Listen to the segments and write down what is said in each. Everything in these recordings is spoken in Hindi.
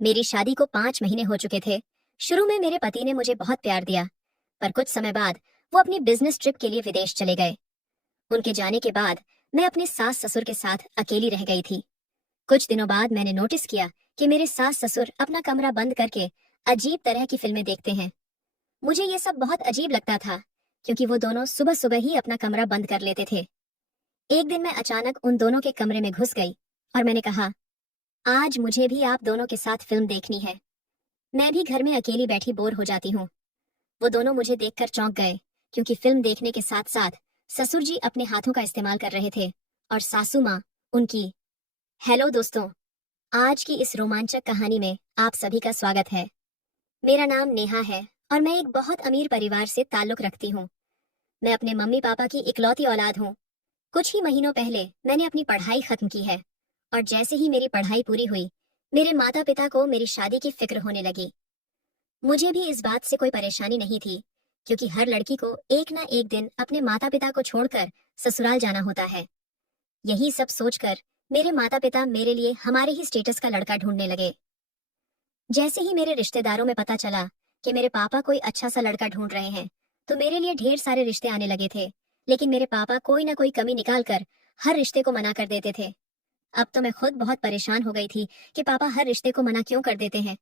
मेरी शादी को 5 महीने हो चुके थे। शुरू में मेरे पति ने मुझे बहुत प्यार दिया, पर कुछ समय बाद वो अपनी बिजनेस ट्रिप के लिए विदेश चले गए। उनके जाने के बाद मैं अपने सास ससुर के साथ अकेली रह गई थी। कुछ दिनों बाद मैंने नोटिस किया कि मेरे सास ससुर अपना कमरा बंद करके अजीब तरह की फिल्में देखते हैं। मुझे ये सब बहुत अजीब लगता था, क्योंकि वो दोनों सुबह सुबह ही अपना कमरा बंद कर लेते थे। एक दिन मैं अचानक उन दोनों के कमरे में घुस गई और मैंने कहा, आज मुझे भी आप दोनों के साथ फिल्म देखनी है। मैं भी घर में अकेली बैठी बोर हो जाती हूँ। वो दोनों मुझे देखकर चौंक गए, क्योंकि फिल्म देखने के साथ साथ ससुर जी अपने हाथों का इस्तेमाल कर रहे थे और सासू माँ उनकी। हेलो दोस्तों, आज की इस रोमांचक कहानी में आप सभी का स्वागत है। मेरा नाम नेहा है और मैं एक बहुत अमीर परिवार से ताल्लुक रखती हूँ। मैं अपने मम्मी पापा की इकलौती औलाद हूँ। कुछ ही महीनों पहले मैंने अपनी पढ़ाई खत्म की है, और जैसे ही मेरी पढ़ाई पूरी हुई, मेरे माता पिता को मेरी शादी की फिक्र होने लगी। मुझे भी इस बात से कोई परेशानी नहीं थी, क्योंकि हर लड़की को एक ना एक दिन अपने माता पिता को छोड़कर ससुराल जाना होता है। यही सब सोचकर मेरे माता पिता मेरे लिए हमारे ही स्टेटस का लड़का ढूंढने लगे। जैसे ही मेरे रिश्तेदारों में पता चला कि मेरे पापा कोई अच्छा सा लड़का ढूंढ रहे हैं, तो मेरे लिए ढेर सारे रिश्ते आने लगे थे। लेकिन मेरे पापा कोई ना कोई कमी निकाल कर हर रिश्ते को मना कर देते थे। अब तो मैं खुद बहुत परेशान हो गई थी कि पापा हर रिश्ते को मना क्यों कर देते हैं।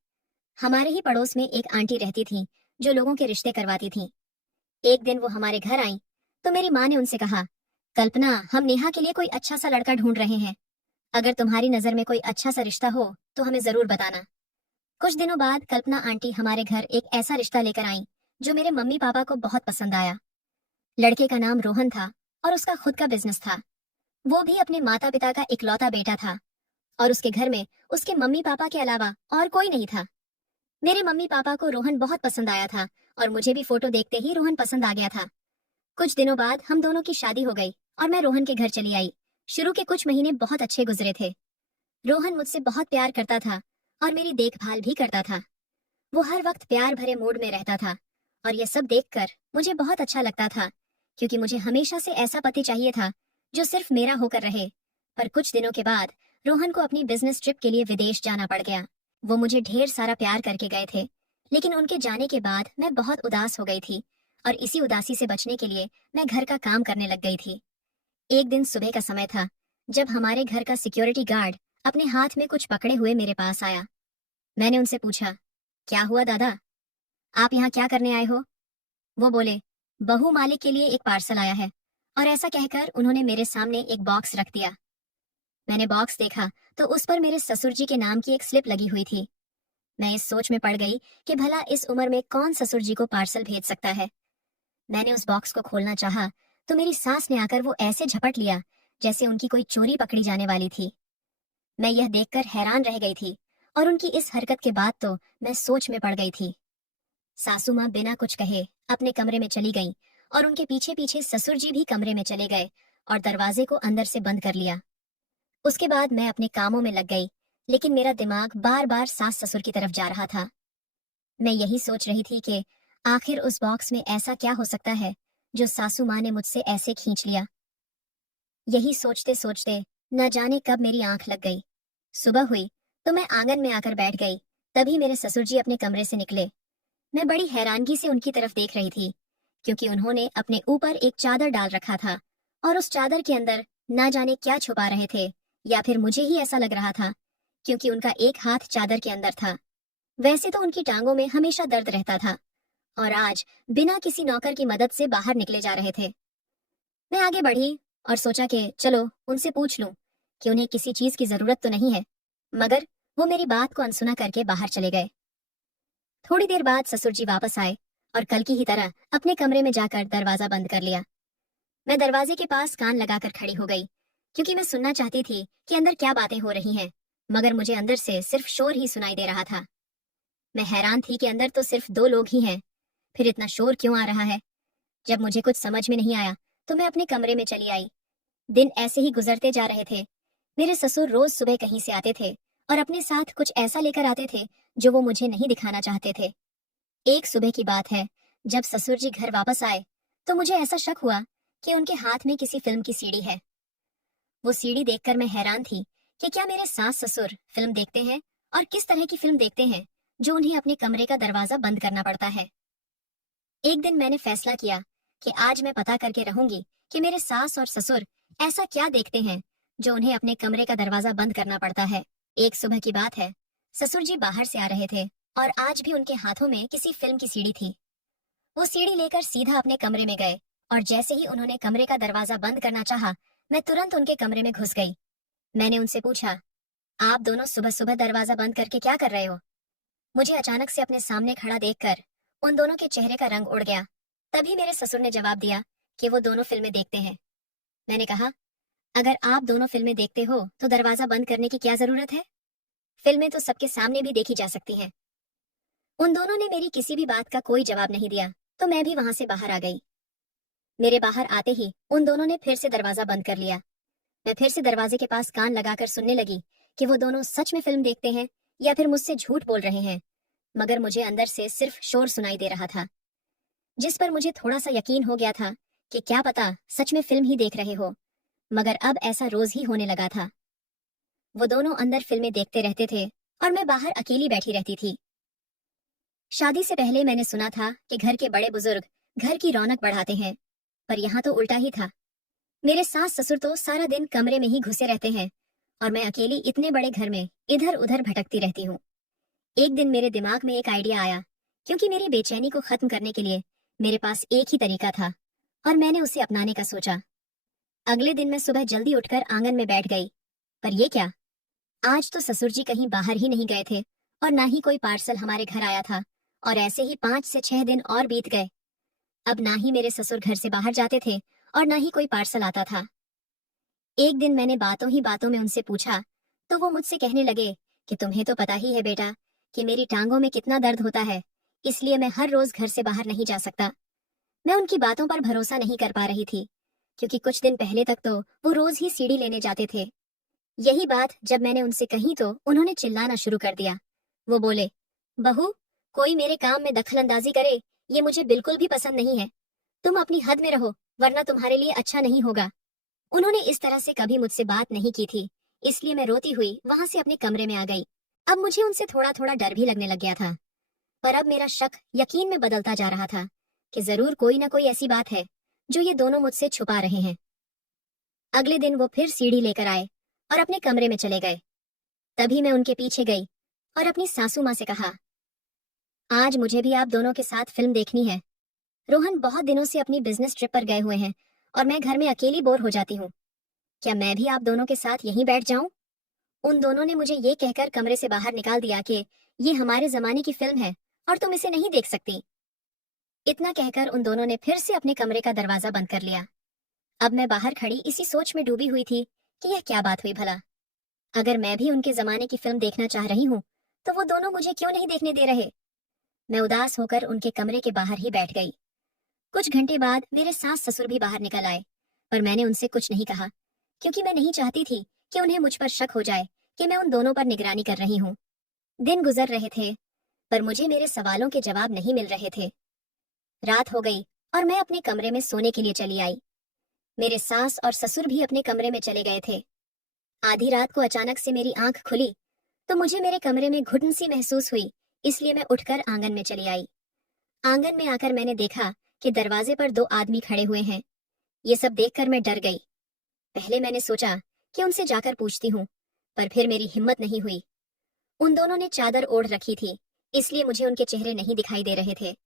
हमारे ही पड़ोस में एक आंटी रहती थी, जो लोगों के रिश्ते करवाती थी। एक दिन वो हमारे घर आई, तो मेरी माँ ने उनसे कहा, कल्पना, हम नेहा के लिए कोई अच्छा सा लड़का ढूंढ रहे हैं। अगर तुम्हारी नजर में कोई अच्छा सा रिश्ता हो तो हमें जरूर बताना। कुछ दिनों बाद कल्पना आंटी हमारे घर एक ऐसा रिश्ता लेकर आई, जो मेरे मम्मी पापा को बहुत पसंद आया। लड़के का नाम रोहन था और उसका खुद का बिजनेस था। वो भी अपने माता पिता का इकलौता बेटा था, और उसके घर में उसके मम्मी पापा के अलावा और कोई नहीं था। मेरे मम्मी पापा को रोहन बहुत पसंद आया था, और मुझे भी फोटो देखते ही रोहन पसंद आ गया था। कुछ दिनों बाद हम दोनों की शादी हो गई और मैं रोहन के घर चली आई। शुरू के कुछ महीने बहुत अच्छे गुजरे थे। रोहन मुझसे बहुत प्यार करता था और मेरी देखभाल भी करता था। वो हर वक्त प्यार भरे मूड में रहता था, और यह सब देखकर मुझे बहुत अच्छा लगता था, क्योंकि मुझे हमेशा से ऐसा पति चाहिए था जो सिर्फ मेरा होकर रहे। पर कुछ दिनों के बाद रोहन को अपनी बिजनेस ट्रिप के लिए विदेश जाना पड़ गया। वो मुझे ढेर सारा प्यार करके गए थे, लेकिन उनके जाने के बाद मैं बहुत उदास हो गई थी, और इसी उदासी से बचने के लिए मैं घर का काम करने लग गई थी। एक दिन सुबह का समय था, जब हमारे घर का सिक्योरिटी गार्ड अपने हाथ में कुछ पकड़े हुए मेरे पास आया। मैंने उनसे पूछा, क्या हुआ दादा, आप यहाँ क्या करने आए हो? वो बोले, बहू मालिक के लिए एक पार्सल आया है। और ऐसा कहकर उन्होंने मेरे सामने एक बॉक्स रख दिया। मैंने बॉक्स देखा तो उस पर मेरे ससुर जी के नाम की एक स्लिप लगी हुई थी। मैं इस सोच में पड़ गई कि भला इस उम्र में कौन ससुर जी को पार्सल भेज सकता है। मैंने उस बॉक्स को खोलना चाहा, तो मेरी सास ने आकर वो ऐसे झपट लिया जैसे उनकी कोई चोरी पकड़ी जाने वाली थी। मैं यह देखकर हैरान रह गई थी, और उनकी इस हरकत के बाद तो मैं सोच में पड़ गई थी। सासू माँ बिना कुछ कहे अपने कमरे में चली गईं, और उनके पीछे पीछे ससुर जी भी कमरे में चले गए और दरवाजे को अंदर से बंद कर लिया। उसके बाद मैं अपने कामों में लग गई, लेकिन मेरा दिमाग बार बार सास ससुर की तरफ जा रहा था। मैं यही सोच रही थी कि आखिर उस बॉक्स में ऐसा क्या हो सकता है जो सासू माँ ने मुझसे ऐसे खींच लिया। यही सोचते सोचते न जाने कब मेरी आंख लग गई। सुबह हुई तो मैं आंगन में आकर बैठ गई। तभी मेरे ससुर जी अपने कमरे से निकले। मैं बड़ी हैरानगी से उनकी तरफ देख रही थी, क्योंकि उन्होंने अपने ऊपर एक चादर डाल रखा था, और उस चादर के अंदर ना जाने क्या छुपा रहे थे, या फिर मुझे ही ऐसा लग रहा था, क्योंकि उनका एक हाथ चादर के अंदर था। वैसे तो उनकी टांगों में हमेशा दर्द रहता था, और आज बिना किसी नौकर की मदद से बाहर निकले जा रहे थे। मैं आगे बढ़ी और सोचा कि चलो उनसे पूछ लूं कि उन्हें किसी चीज की जरूरत तो नहीं है, मगर वो मेरी बात को अनसुना करके बाहर चले गए। थोड़ी देर बाद ससुर जी वापस आए और कल की ही तरह अपने कमरे में जाकर दरवाजा बंद कर लिया। मैं दरवाजे के पास कान लगाकर खड़ी हो गई, क्योंकि मैं सुनना चाहती थी कि अंदर क्या बातें हो रही हैं, मगर मुझे अंदर से सिर्फ शोर ही सुनाई दे रहा था। मैं हैरान थी कि अंदर तो सिर्फ 2 लोग ही हैं, फिर इतना शोर क्यों आ रहा है। जब मुझे कुछ समझ में नहीं आया तो मैं अपने कमरे में चली आई। दिन ऐसे ही गुजरते जा रहे थे। मेरे ससुर रोज सुबह कहीं से आते थे और अपने साथ कुछ ऐसा लेकर आते थे जो वो मुझे नहीं दिखाना चाहते थे। एक सुबह की बात है, जब ससुर जी घर वापस आए तो मुझे ऐसा शक हुआ कि उनके हाथ में किसी फिल्म की सीडी है। वो सीडी देखकर मैं हैरान थी कि क्या मेरे सास ससुर फिल्म देखते हैं और किस तरह की फिल्म देखते हैं जो उन्हें अपने कमरे का दरवाजा बंद करना पड़ता है। एक दिन मैंने फैसला किया कि आज मैं पता करके रहूंगी कि मेरे सास और ससुर ऐसा क्या देखते हैं जो उन्हें अपने कमरे का दरवाजा बंद करना पड़ता है। एक सुबह की बात है, ससुर जी बाहर से आ रहे थे और आज भी उनके हाथों में किसी फिल्म की सीडी थी। वो सीडी लेकर सीधा अपने कमरे में गए और जैसे ही उन्होंने कमरे का दरवाजा बंद करना चाहा, मैं तुरंत उनके कमरे में घुस गई। मैंने उनसे पूछा, आप दोनों सुबह सुबह दरवाजा बंद करके क्या कर रहे हो? मुझे अचानक से अपने सामने खड़ा देखकर उन दोनों के चेहरे का रंग उड़ गया। तभी मेरे ससुर ने जवाब दिया कि वो दोनों फिल्में देखते हैं। मैंने कहा, अगर आप दोनों फिल्में देखते हो तो दरवाजा बंद करने की क्या जरूरत है? फिल्में तो सबके सामने भी देखी जा सकती हैं। उन दोनों ने मेरी किसी भी बात का कोई जवाब नहीं दिया, तो मैं भी वहां से बाहर आ गई। मेरे बाहर आते ही उन दोनों ने फिर से दरवाजा बंद कर लिया। मैं फिर से दरवाजे के पास कान लगाकर सुनने लगी कि वो दोनों सच में फिल्म देखते हैं या फिर मुझसे झूठ बोल रहे हैं, मगर मुझे अंदर से सिर्फ शोर सुनाई दे रहा था, जिस पर मुझे थोड़ा सा यकीन हो गया था कि क्या पता सच में फिल्म ही देख रहे हो। मगर अब ऐसा रोज ही होने लगा था। वो दोनों अंदर फिल्में देखते रहते थे और मैं बाहर अकेली बैठी रहती थी। शादी से पहले मैंने सुना था कि घर के बड़े बुजुर्ग घर की रौनक बढ़ाते हैं, पर यहाँ तो उल्टा ही था। मेरे सास ससुर तो सारा दिन कमरे में ही घुसे रहते हैं और मैं अकेली इतने बड़े घर में इधर उधर भटकती रहती हूँ। एक दिन मेरे दिमाग में एक आइडिया आया, क्योंकि मेरी बेचैनी को खत्म करने के लिए मेरे पास एक ही तरीका था और मैंने उसे अपनाने का सोचा। अगले दिन मैं सुबह जल्दी उठकर आंगन में बैठ गई। पर ये क्या, आज तो ससुर जी कहीं बाहर ही नहीं गए थे और ना ही कोई पार्सल हमारे घर आया था, और ऐसे ही 5 से 6 दिन और बीत गए। अब ना ही मेरे ससुर घर से बाहर जाते थे और ना ही कोई पार्सल आता था। एक दिन मैंने बातों ही बातों में उनसे पूछा, तो वो मुझसे कहने लगे कि तुम्हें तो पता ही है बेटा कि मेरी टांगों में कितना दर्द होता है, इसलिए मैं हर रोज घर से बाहर नहीं जा सकता। मैं उनकी बातों पर भरोसा नहीं कर पा रही थी, क्योंकि कुछ दिन पहले तक तो वो रोज ही सीढ़ी लेने जाते थे। यही बात जब मैंने उनसे कही तो उन्होंने चिल्लाना शुरू कर दिया। वो बोले, बहू, कोई मेरे काम में दखल अंदाजी करे ये मुझे बिल्कुल भी पसंद नहीं है। तुम अपनी हद में रहो, वरना तुम्हारे लिए अच्छा नहीं होगा। उन्होंने इस तरह से कभी मुझसे बात नहीं की थी, इसलिए मैं रोती हुई वहां से अपने कमरे में आ गई। अब मुझे उनसे थोड़ा थोड़ा डर भी लगने लग गया था, पर अब मेरा शक यकीन में बदलता जा रहा था कि जरूर कोई ना कोई ऐसी बात है जो ये दोनों मुझसे छुपा रहे हैं। अगले दिन वो फिर सीढ़ी लेकर आए और अपने कमरे में चले गए। तभी मैं उनके पीछे गई और अपनी सासू माँ से कहा, आज मुझे भी आप दोनों के साथ फिल्म देखनी है। रोहन बहुत दिनों से अपनी बिजनेस ट्रिप पर गए हुए हैं और मैं घर में अकेली बोर हो जाती हूँ। क्या मैं भी आप दोनों के साथ यहीं बैठ जाऊं? उन दोनों ने मुझे ये कहकर कमरे से बाहर निकाल दिया कि ये हमारे जमाने की फिल्म है और तुम इसे नहीं देख सकती। इतना कहकर उन दोनों ने फिर से अपने कमरे का दरवाजा बंद कर लिया। अब मैं बाहर खड़ी इसी सोच में डूबी हुई थी कि यह क्या बात हुई भला। अगर मैं भी उनके जमाने की फिल्म देखना चाह रही हूँ तो वो दोनों मुझे क्यों नहीं देखने दे रहे। मैं उदास होकर उनके कमरे के बाहर ही बैठ गई। कुछ घंटे बाद मेरे सास ससुर भी बाहर निकल आए, पर मैंने उनसे कुछ नहीं कहा, क्योंकि मैं नहीं चाहती थी कि उन्हें मुझ पर शक हो जाए कि मैं उन दोनों पर निगरानी कर रही हूँ। दिन गुजर रहे थे, पर मुझे मेरे सवालों के जवाब नहीं मिल रहे थे। रात हो गई और मैं अपने कमरे में सोने के लिए चली आई। मेरे सास और ससुर भी अपने कमरे में चले गए थे। आधी रात को अचानक से मेरी आंख खुली तो मुझे मेरे कमरे में घुटन सी महसूस हुई, इसलिए मैं उठकर आंगन में चली आई। आंगन में आकर मैंने देखा कि दरवाजे पर 2 आदमी खड़े हुए हैं। ये सब देखकर मैं डर गई। पहले मैंने सोचा कि उनसे जाकर पूछती हूँ, पर फिर मेरी हिम्मत नहीं हुई। उन दोनों ने चादर ओढ़ रखी थी, इसलिए मुझे उनके चेहरे नहीं दिखाई दे रहे थे।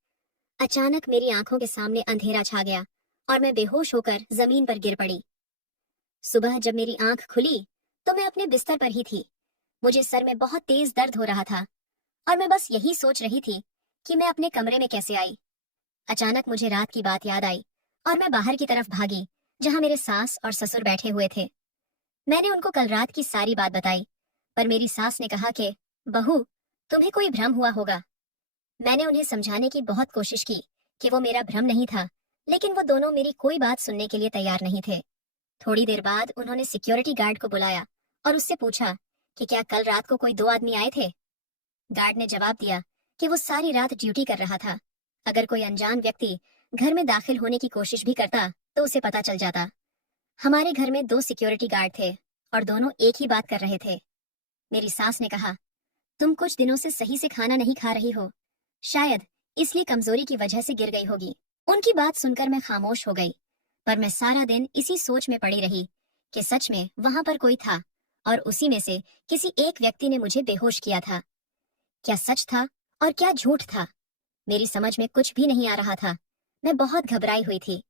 अचानक मेरी आंखों के सामने अंधेरा छा गया और मैं बेहोश होकर जमीन पर गिर पड़ी। सुबह जब मेरी आंख खुली तो मैं अपने बिस्तर पर ही थी। मुझे सर में बहुत तेज दर्द हो रहा था और मैं बस यही सोच रही थी कि मैं अपने कमरे में कैसे आई। अचानक मुझे रात की बात याद आई और मैं बाहर की तरफ भागी, जहां मेरे सास और ससुर बैठे हुए थे। मैंने उनको कल रात की सारी बात बताई, पर मेरी सास ने कहा कि बहू, तुम्हें कोई भ्रम हुआ होगा। मैंने उन्हें समझाने की बहुत कोशिश की कि वो मेरा भ्रम नहीं था, लेकिन वो दोनों मेरी कोई बात सुनने के लिए तैयार नहीं थे। थोड़ी देर बाद उन्होंने सिक्योरिटी गार्ड को बुलाया और उससे पूछा कि क्या कल रात को कोई 2 आदमी आए थे। गार्ड ने जवाब दिया कि वो सारी रात ड्यूटी कर रहा था। अगर कोई अनजान व्यक्ति घर में दाखिल होने की कोशिश भी करता तो उसे पता चल जाता। हमारे घर में 2 सिक्योरिटी गार्ड थे और दोनों एक ही बात कर रहे थे। मेरी सास ने कहा, तुम कुछ दिनों से सही से खाना नहीं खा रही हो, शायद इसलिए कमजोरी की वजह से गिर गई होगी। उनकी बात सुनकर मैं खामोश हो गई, पर मैं सारा दिन इसी सोच में पड़ी रही कि सच में वहां पर कोई था और उसी में से किसी एक व्यक्ति ने मुझे बेहोश किया था। क्या सच था और क्या झूठ था, मेरी समझ में कुछ भी नहीं आ रहा था। मैं बहुत घबराई हुई थी।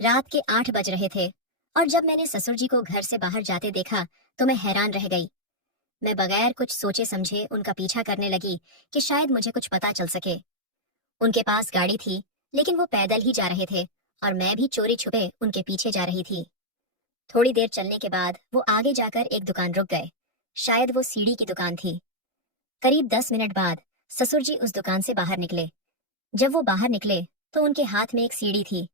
रात के 8 बज रहे थे और जब मैंने ससुर जी को घर से बाहर जाते देखा तो मैं हैरान रह गई। मैं बगैर कुछ सोचे समझे उनका पीछा करने लगी कि शायद मुझे कुछ पता चल सके। उनके पास गाड़ी थी, लेकिन वो पैदल ही जा रहे थे और मैं भी चोरी छुपे उनके पीछे जा रही थी। थोड़ी देर चलने के बाद वो आगे जाकर एक दुकान रुक गए। शायद वो सीढ़ी की दुकान थी। करीब 10 मिनट बाद ससुर जी उस दुकान से बाहर निकले। जब वो बाहर निकले तो उनके हाथ में एक सीढ़ी थी।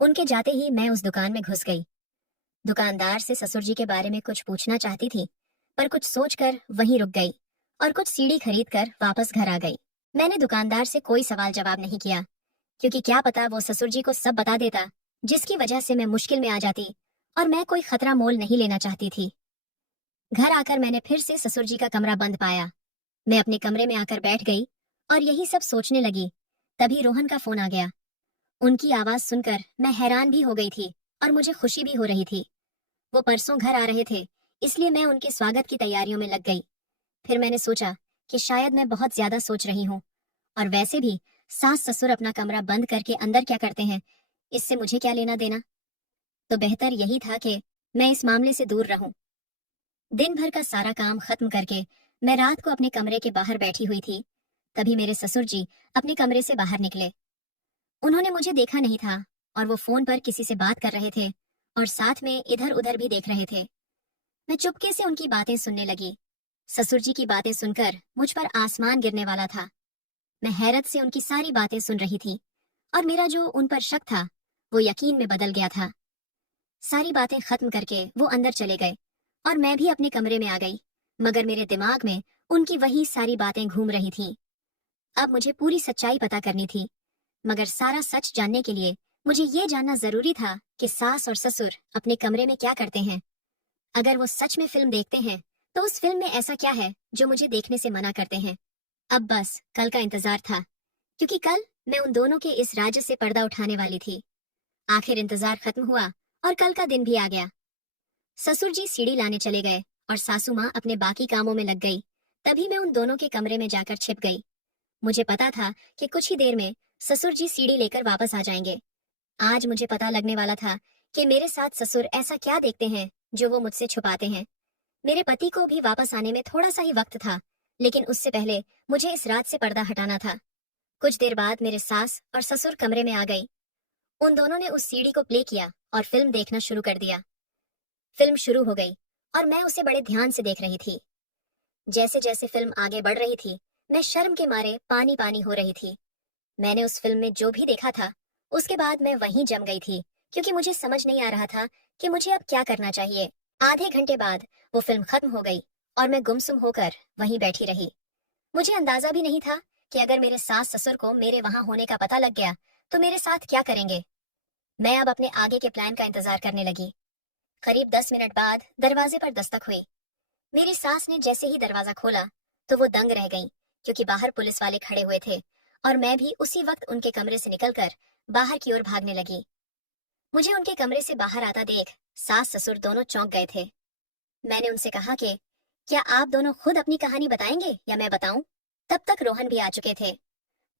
उनके जाते ही मैं उस दुकान में घुस गई। दुकानदार से ससुर जी के बारे में कुछ पूछना चाहती थी, पर कुछ सोचकर वहीं रुक गई और कुछ सीढ़ी खरीद कर वापस घर आ गई। मैंने दुकानदार से कोई सवाल जवाब नहीं किया, क्योंकि क्या पता वो ससुर जी को सब बता देता, जिसकी वजह से मैं मुश्किल में आ जाती और मैं कोई खतरा मोल नहीं लेना चाहती थी। घर आकर मैंने फिर से ससुर जी का कमरा बंद पाया। मैं अपने कमरे में आकर बैठ गई और यही सब सोचने लगी। तभी रोहन का फोन आ गया। उनकी आवाज सुनकर मैं हैरान भी हो गई थी और मुझे खुशी भी हो रही थी। वो परसों घर आ रहे थे, इसलिए मैं उनके स्वागत की तैयारियों में लग गई। फिर मैंने सोचा कि शायद मैं बहुत ज्यादा सोच रही हूँ, और वैसे भी सास ससुर अपना कमरा बंद करके अंदर क्या करते हैं, इससे मुझे क्या लेना देना। तो बेहतर यही था कि मैं इस मामले से दूर रहूं। दिन भर का सारा काम खत्म करके मैं रात को अपने कमरे के बाहर बैठी हुई थी। तभी मेरे ससुर जी अपने कमरे से बाहर निकले। उन्होंने मुझे देखा नहीं था और वो फोन पर किसी से बात कर रहे थे और साथ में इधर उधर भी देख रहे थे। मैं चुपके से उनकी बातें सुनने लगी। ससुर जी की बातें सुनकर मुझ पर आसमान गिरने वाला था। मैं हैरत से उनकी सारी बातें सुन रही थी और मेरा जो उन पर शक था वो यकीन में बदल गया था। सारी बातें खत्म करके वो अंदर चले गए और मैं भी अपने कमरे में आ गई, मगर मेरे दिमाग में उनकी वही सारी बातें घूम रही थीं। अब मुझे पूरी सच्चाई पता करनी थी, मगर सारा सच जानने के लिए मुझे ये जानना जरूरी था कि सास और ससुर अपने कमरे में क्या करते हैं। अगर वो सच में फिल्म देखते हैं तो उस फिल्म में ऐसा क्या है जो मुझे देखने से मना करते हैं। अब बस कल का इंतजार था, क्योंकि कल मैं उन दोनों के इस राज्य से पर्दा उठाने वाली थी। आखिर इंतजार खत्म हुआ और कल का दिन भी आ गया। ससुर जी सीढ़ी लाने चले गए और सासू माँ अपने बाकी कामों में लग गई। तभी मैं उन दोनों के कमरे में जाकर छिप गई। मुझे पता था कि कुछ ही देर में ससुर जी सीढ़ी लेकर वापस आ जाएंगे। आज मुझे पता लगने वाला था कि मेरे साथ ससुर ऐसा क्या देखते हैं जो वो मुझसे छुपाते हैं। मेरे पति को भी वापस आने में थोड़ा सा ही वक्त था, लेकिन उससे पहले मुझे इस रात से पर्दा हटाना था। कुछ देर बाद मेरे सास और ससुर कमरे में आ गई। उन दोनों ने उस सीडी को प्ले किया और फिल्म देखना शुरू कर दिया। फिल्म शुरू हो गई और मैं उसे बड़े ध्यान से देख रही थी। जैसे जैसे फिल्म आगे बढ़ रही थी, मैं शर्म के मारे पानी पानी हो रही थी। मैंने उस फिल्म में जो भी देखा था, उसके बाद मैं वहीं जम गई थी, क्योंकि मुझे समझ नहीं आ रहा था कि मुझे अब क्या करना चाहिए। आधे घंटे बाद वो फिल्म खत्म हो गई और मैं गुमसुम होकर वहीं बैठी रही। मुझे अंदाजा भी नहीं था कि अगर मेरे सास ससुर को मेरे वहां होने का पता लग गया तो मेरे साथ क्या करेंगे। मैं अब अपने आगे के प्लान का इंतजार करने लगी। करीब 10 मिनट बाद दरवाजे पर दस्तक हुई। मेरी सास ने जैसे ही दरवाजा खोला तो वो दंग रह गई, क्योंकि बाहर पुलिस वाले खड़े हुए थे और मैं भी उसी वक्त उनके कमरे से निकलकर बाहर की ओर भागने लगी। मुझे उनके कमरे से बाहर आता देख सास ससुर दोनों चौंक गए थे। मैंने उनसे कहा कि क्या आप दोनों खुद अपनी कहानी बताएंगे या मैं बताऊं। तब तक रोहन भी आ चुके थे।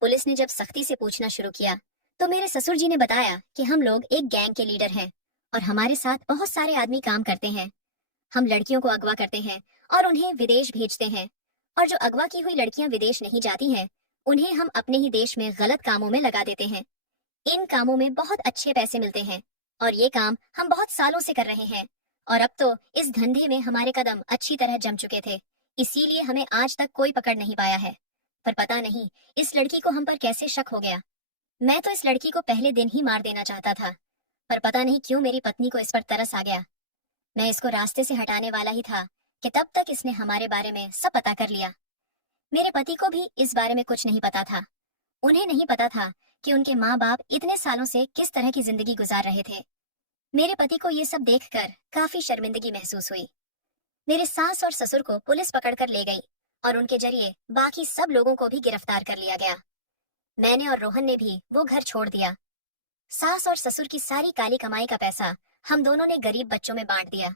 पुलिस ने जब सख्ती से पूछना शुरू किया तो मेरे ससुर जी ने बताया कि हम लोग एक गैंग के लीडर हैं और हमारे साथ बहुत सारे आदमी काम करते हैं। हम लड़कियों को अगवा करते हैं और उन्हें विदेश भेजते हैं, और जो अगवा की हुई लड़कियां विदेश नहीं जाती हैं, उन्हें हम अपने ही देश में गलत कामों में लगा देते हैं। इन कामों में बहुत अच्छे पैसे मिलते हैं और ये काम हम बहुत सालों से कर रहे हैं, और अब तो इस धंधे में हमारे कदम अच्छी तरह जम चुके थे, इसीलिए हमें आज तक कोई पकड़ नहीं पाया है। पर पता नहीं इस लड़की को हम पर कैसे शक हो गया। मैं तो इस लड़की को पहले दिन ही मार देना चाहता था, पर पता नहीं क्यों मेरी पत्नी को इस पर तरस आ गया। मैं इसको रास्ते से हटाने वाला ही था कि तब तक इसने हमारे बारे में सब पता कर लिया। मेरे पति को भी इस बारे में कुछ नहीं पता था। उन्हें नहीं पता था कि उनके माँ बाप इतने सालों से किस तरह की जिंदगी गुजार रहे थे। मेरे पति को ये सब देखकर काफी शर्मिंदगी महसूस हुई। मेरे सास और ससुर को पुलिस पकड़कर ले गई और उनके जरिए बाकी सब लोगों को भी गिरफ्तार कर लिया गया। मैंने और रोहन ने भी वो घर छोड़ दिया। सास और ससुर की सारी काली कमाई का पैसा हम दोनों ने गरीब बच्चों में बांट दिया।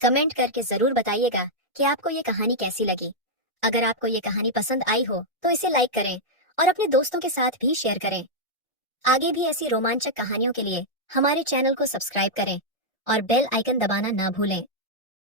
कमेंट करके जरूर बताइएगा कि आपको ये कहानी कैसी लगी। अगर आपको ये कहानी पसंद आई हो तो इसे लाइक करें और अपने दोस्तों के साथ भी शेयर करें। आगे भी ऐसी रोमांचक कहानियों के लिए हमारे चैनल को सब्सक्राइब करें और बेल आइकन दबाना ना भूलें।